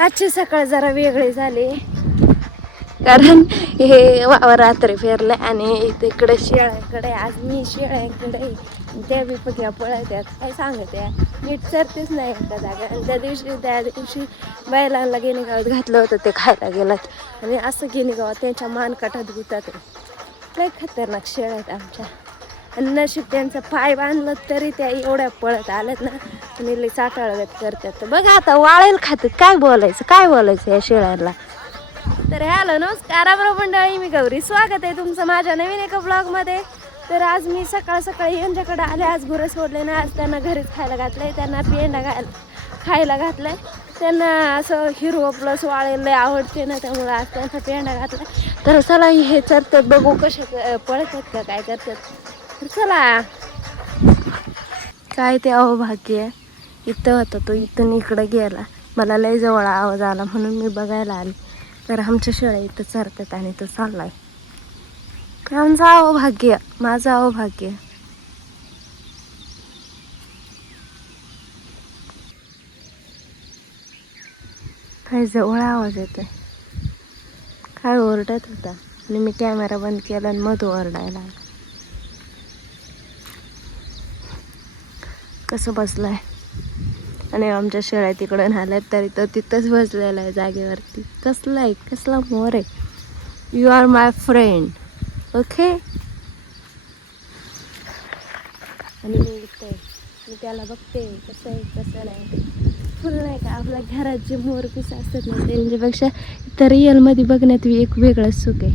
आजची सकाळ जरा वेगळी झाली कारण हे वावर रात्री फिरले आणि तिकडे शेळ्यांकडे आज मी शेळ्यांकडे त्या विपक्या पळत्यात काय सांगते नीट चरतेच नाही एका जागा आणि त्या दिवशी बैलांना गिनीगावात घातलं होतं ते खायला गेलात आणि असं गिनीगावात त्यांच्या मानकाठात गुतात लय खतरनाक शेळ्या आहेत आमच्या आणि नशीब त्यांचा पाय बांधलं तरी त्या एवढ्या पळत आल्यात ना आणि लई चाटाळगत करतात बघा आता वाळेल खातात काय बोलायचं या शेळ्यांना. तर हॅलो नमस्कार मंडळी, मी गौरी, स्वागत आहे तुमचं माझ्या नवीन एका ब्लॉगमध्ये. तर आज मी सकाळी यांच्याकडे आले. आज गुरं सोडले ना, आज त्यांना घरीच खायला घातलंय, त्यांना पेंडा खायला घातलाय. त्यांना असं हिरवं प्लस वाळलेलं आवडते ना, त्यामुळे आज त्यांना पेंडा घातलाय. तर चला हे चरतात बघू कसे पळतात का काय करतात. तर चला काय ते अहोभाग्य इथं होता तो इथून इकडं गेला, मला लय जवळ आवाज आला म्हणून मी बघायला आले. तर आमच्या शेळ्या इथं चरतात आणि तो चाललाय. आमचं अहोभाग्य, माझं अहोभाग्य. काय जवळ आवाज येतोय, काय ओरडत होता आणि मी कॅमेरा बंद केला आणि मध ओरडायला. कसं बसलाय आणि आमच्या शेळ्या तिकडे नाल्यात तरी तो तिथंच बसलेला आहे जागेवरती. कसला मोर आहे. You are my friend, okay. आणि मी त्याला बघते कसं आहे कसं नाही. फुल नाही का आपल्या घरात जे मोर पिस असतात ना त्यांच्यापेक्षा इथं रिअलमध्ये बघण्यात एक वेगळंच सुख आहे.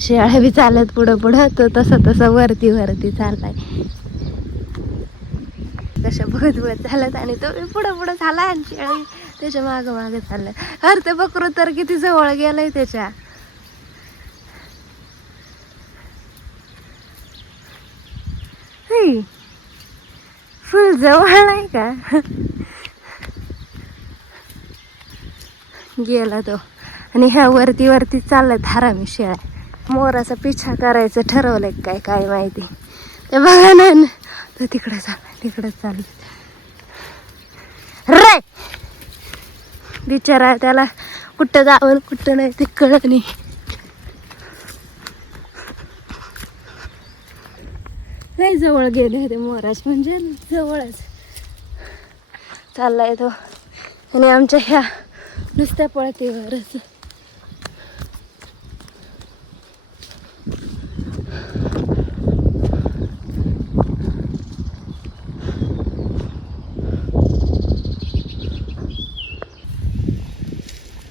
शेळ्या बी चालत पुढं तो तसा वरती चाललाय. कशा बघत चालत आणि तो पुढं झाला आणि शेळी त्याच्या मागं चाललाय. अरे ते बकरू तर किती जवळ गेलंय त्याच्या. फुल जवळ नाही का गेला तो. आणि ह्या वरती चाललाय हरामी शेळ्या. मोराचा पिछा करायचं ठरवलंय काय माहिती. ते बघा ना तो तिकडे चाललाय रे. बिचारा त्याला कुठं जावं कुठं नाही ते कळत नाही. लय जवळ गेले ते मोराज, म्हणजे जवळच चाललाय तो. आणि आमच्या ह्या नुसत्या पळतीवरच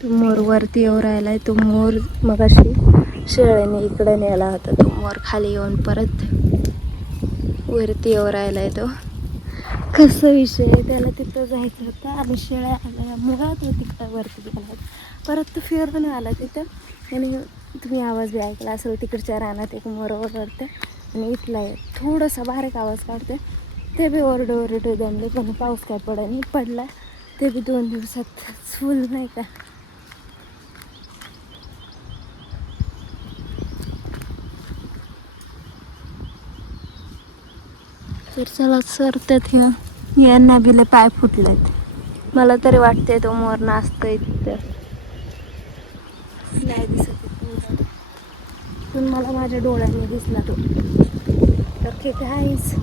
तो मोर वरती येऊ राहिलाय. तो मोर मगाशी शेळ्याने इकडे नेला होता. तो मोर खाली येऊन परत वरती येऊ राहिलाय. तो कसं विषय, त्याला तिथं जायचं होतं आणि शेळ्या आल्या मुळात तो तिकडं वरती गेला. परत तो फिरून आला तिथं आणि तुम्ही आवाज बी ऐकला असेल. तिकडच्या रानात एक मोर ओरडते आणि इथला थोडासा बारीक आवाज काढते. ते बी ओरडू दमले, पण पाऊस काय पडला ते बी 2 दिवसात फुल नाही का. तर चला सरतात यांना बिले पाय फुटलेत. मला तरी वाटते तो मोर नाचतोय तिथं, नाही दिसत पण मला माझ्या डोळ्यांनी दिसला तो. तर ठीक आहेच.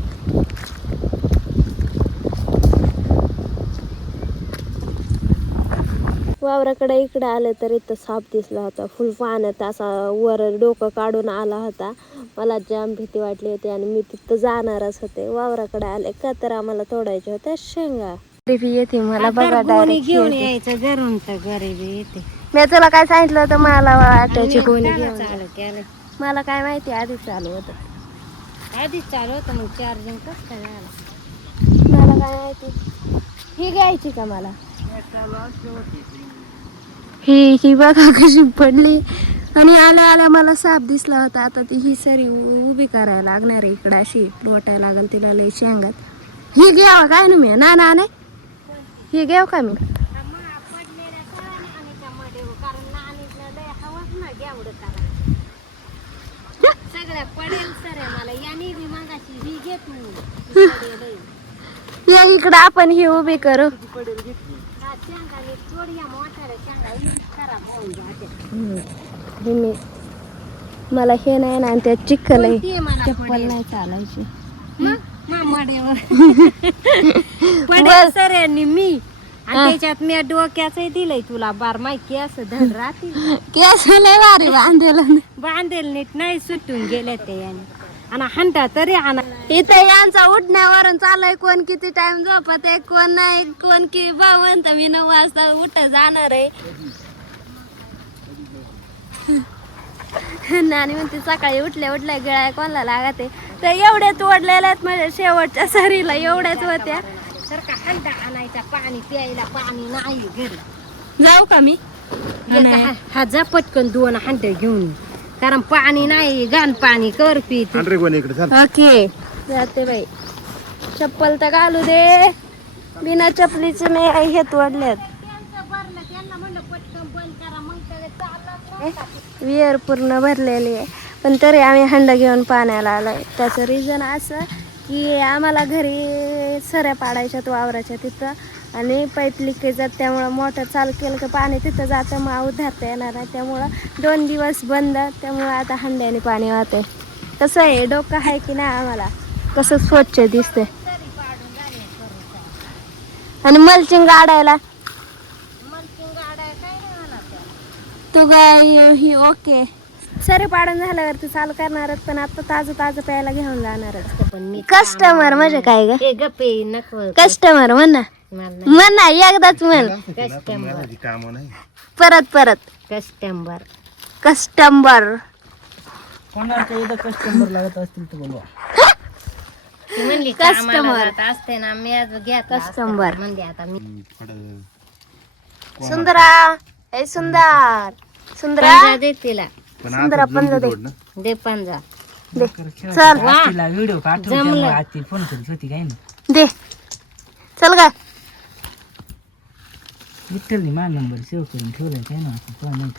वावराकडे इकडे आले तर इथं साप दिसला होता फुल पाण्यात. असा वर डोकं काढून आला होता. मला जाम भीती वाटली होती आणि मी तिथं जाणारच होते. वावराकडे आले का तर आम्हाला तोडायच्या होत्या शेंगा. गरिबी येते मला बघा, डायरेक्ट घेऊन यायचं घरून तर गरिबी येते. मी तुला काय सांगितलं होतं, मला वाटायची कोणी घेऊन. मला काय माहिती आधीच चालू होतं मग चार्जिंग कसं काय झालं मला काय माहिती. ही घ्यायची का मला. ही बघा कशी पडली. आणि आल्या मला साप दिसला होता. आता ती ही सरी उभी करायला लागणार आहे इकडं, अशी लोटायला लागल तिला लई शेंगात. ही घ्यावा काय ना मी ना ही घ्याव का मी. या इकडं आपण ही उभी करू. हे मी मला हे नाही ना, आणि त्यात चिखल आहे, चप्पल नाही चालायची. सऱ्यांनी मी आणि त्याच्यात मी डोक्याच दिलंय तुला बार माहिती असं धड राहतील केस लय भारी बांधेल नीट नाही सुटून गेले ते आणि हंटा तरी आणा. इथे यांचा उठण्यावरून चालय, कोण किती टाइम झोपत आहे, कोण नाही, कोण की म्हणत मी 9 वाजता उठ जाणार आहे. नानी म्हणते सकाळी उठल्या उठल्या गिळाय कोणाला लागत आहे, तर एवढ्याच ओढलेल्या आहेत माझ्या शेवटच्या सरीला, एवढ्याच होत्या. सारखा हंडा आणायचा पाणी प्यायला, पाणी नाही घरी. जाऊ का मी? हा जा पटकन 2 हंडे घेऊन, कारण पाणी नाही, घाण पाणी कर पीत. ओके जाते बाई. चप्पल तर घालू दे, बिना चपलीचे मी हे तोडल्यात. विहीर पूर्ण भरलेली आहे, पण तरी आम्ही हंडा घेऊन पाण्याला आलोय. त्याचं रिझन असं की आम्हाला घरी सऱ्या पाडायच्यात वावराच्या तिथं, आणि पाईप लिकेज जात, त्यामुळं मोटर चालू केलं की पाणी तिथं जातं, मग धरता येणार नाही, त्यामुळं 2 दिवस बंद. त्यामुळं आता हंड्याने पाणी वाहते. कसं आहे, डोकं आहे की नाही आम्हाला, कसं स्वच्छ दिसते. आणि मल्चिंग गाडायला तू काय ही ओके. सरे पाडून झाल्यावरती चालू करणारच, पण आता ताजं ताजं प्यायला घेऊन जाणारच. पण मी कस्टमर म्हणजे काय ग? हे गप्पे नको कस्टमर म्हण ना, म्हण ना, एकदाच म्हण. कस्टमर परत परत कस्टमर कस्टमर. कस्टमर लागत असतील तर बोलवा. म्हणली कस्टमर असते ना, मी आज घ्या कस्टमर म्हणजे आता मी सुंदरा, ए सुंदर, सुंदरा पंजा दे तिला, सुंदरा पंजा दे, दे पंजा दे. चल व्हिडिओ जमलं. आजची फोन करीत होती काय ना, दे, चल का. विठ्ठलनी माझा नंबर सेव्ह करून ठेवलाय काय ना, असं नाही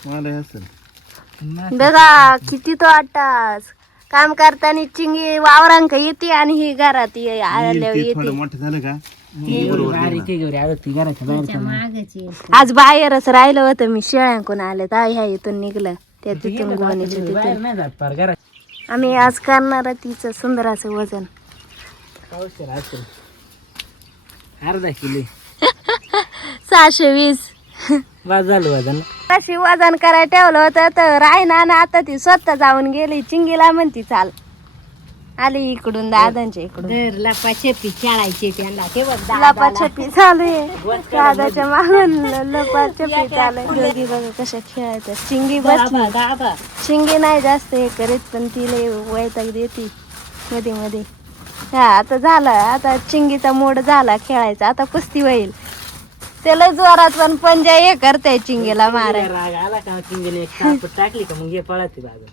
ठेवलं. बघा किती तो आटास काम करताना चिंगी वावरांक येते आणि ही घरात आल्यावर येते. मोठं झालं का बारीक आहे गौरी, आता ती घराच्या बाहेर मागची आज बाहेरच राहिलं होतं मी, शेळ्यांकून आले तर ह्या इथून निघलं, त्या तिथून गोवानीच्या बाहेर तिथून. नाही जात पार घरात. आम्ही आज करणार तिचं सुंदराचं वजन. पावसाळा असेल अर्धा किलो 620. वाज झालं वजन. अशी वजन करायला ठेवलं होतं तर रायना ना, आता ती स्वतः जाऊन गेली. चिंगीला म्हणती चाल, आली इकडून दादांच्या इकडून. घर लपाछपी खेळायचे त्यांना, ते बघ लपाछपी चालू आहे दादाच्या मागून, लपाछपी चालू आहे. दोघी बघा कशा खेळायच्या. चिंगी बसली, दादा चिंगी नाही जास्त हे करीत, पण तिला वैताग देते मध्ये मध्ये. हा आता झालं, आता चिंगीचा मोड झाला खेळायचा, आता कुस्ती होईल. त्याला जोरात पण पंजा हे करते चिंगीला माराय. राग आला का किंगेने एक सापट टाकली का मग हे पळाते बाजू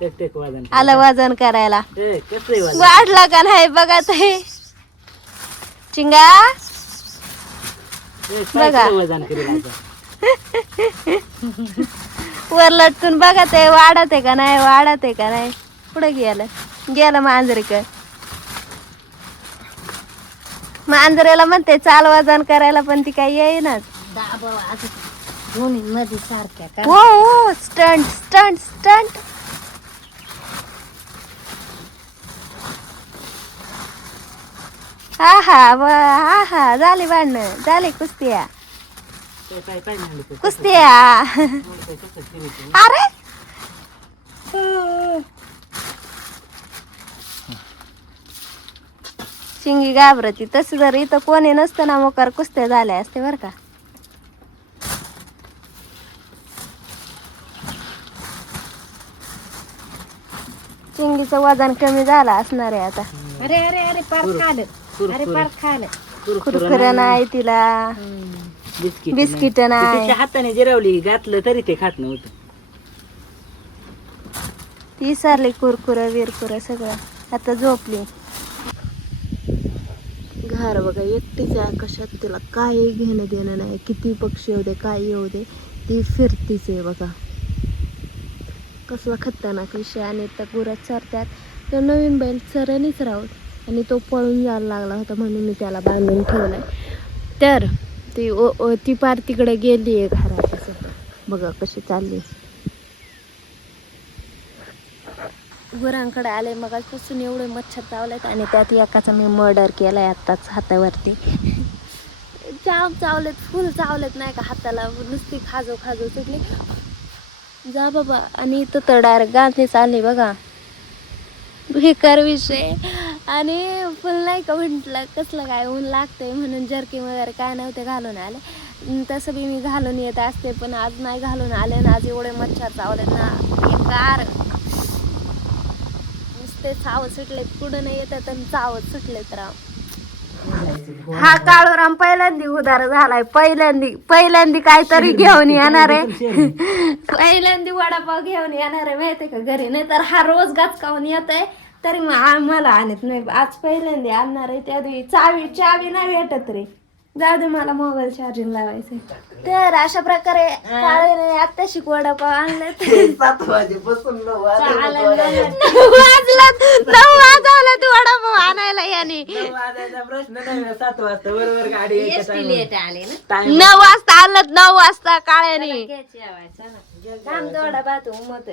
टेक टेक वजन. आलं वजन करायला. कसं आहे वजन? वाढला का नाही बघा ते चिंगा. बघा. वजन करेल आता. वर लटकून बघा ते वाढत आहे का नाही, वाढत आहे का नाही. पुढे गेलं मांजरीक. मांजरेला म्हणते चाल वजन करायला, पण ती काही येईनाच. दोन्ही मध्ये सारख्या हो हो, स्टंट स्टंट स्टंट. हा हा हा हा, झाली भांडणं, झाली कुस्त्या कुस्त्या. अरे शिंगी घाबरती. तसं जर इथं कोणी नसतं ना, मोकार कुस्त्या झाल्या असते बर का. चिंगीचं वजन कमी झालं असणार आहे आता. अरे अरे अरे पार खालं, अरे पार खालं. कुरकुर नाही तिला, बिस्किट बिस्किट नाही. तिच्या हाताने जिरवली घातलं तरी ते खात नव्हतं. ती सारली कुरकुर विरकुर सगळं. आता झोपली. घर बघा एकटीच आहे आकाशात, तिला काही घेणं देणं नाही. किती पक्षी येऊ दे, काय येऊ दे, ती फिरतीच आहे बघा. कसला खतरनाक विषय. आणि त्या गुरात चरतात, तो नवीन बैल चरणीच राहत, आणि तो पळून जायला लागला होता म्हणून मी त्याला बांधून ठेवलाय. तर ती पार तिकडे गेली आहे घरात. असं बघा कशी चालली. गुरांकडे आले मग आजपासून एवढे मच्छर चावलेत आणि त्यात एकाचा मी मर्डर केलाय आत्ताच हातावरती. जाम चावलेत, फुल चावलेत नाही का हाताला, नुसती खाजो सुटली. जा बाबा. आणि इथं तर डायरेक्ट गांधी चालली बघा, बेकार विषय. आणि फुल नाही का म्हटलं कसलं काय ऊन लागतंय म्हणून जर्किंग वगैरे काय नव्हते घालून आले. तसं बी मी घालून येत असते पण आज नाही घालून आले ना. आज एवढे मच्छर चावले ना बेकार, नुसते चावत सुटलेत. पुढं नाही येतात आणि चावत सुटलेत राव. हा काळूराम पहिल्यांदी उदार झालाय. पहिल्यांदी काहीतरी घेऊन येणार आहे. पहिल्यांदी वडापाव घेऊन येणार आहे माहितीये का घरी. नाही तर हा रोज गाचकावून येत आहे तरी मला आणत नाही. आज पहिल्यांदी आणणार आहे. त्या दिवशी चावी नाही भेटत रे. जाऊ दे, मला मोबाईल चार्जिंग लावायचंय. तर अशा प्रकारे काळेने आत्ताशी वडापाव आणलाय. 7 वाजेपासून 9 वाजवला तू वडापाव आणायला याने. 9 वाजायचा प्रश्न नाही. 7 वाजता बरोबर गाडी यायच्या लेट आले ना 9 वाजता आलं. 9 वाजता काळ्याने घ्यायची आवाज थांब वडापाव तू मत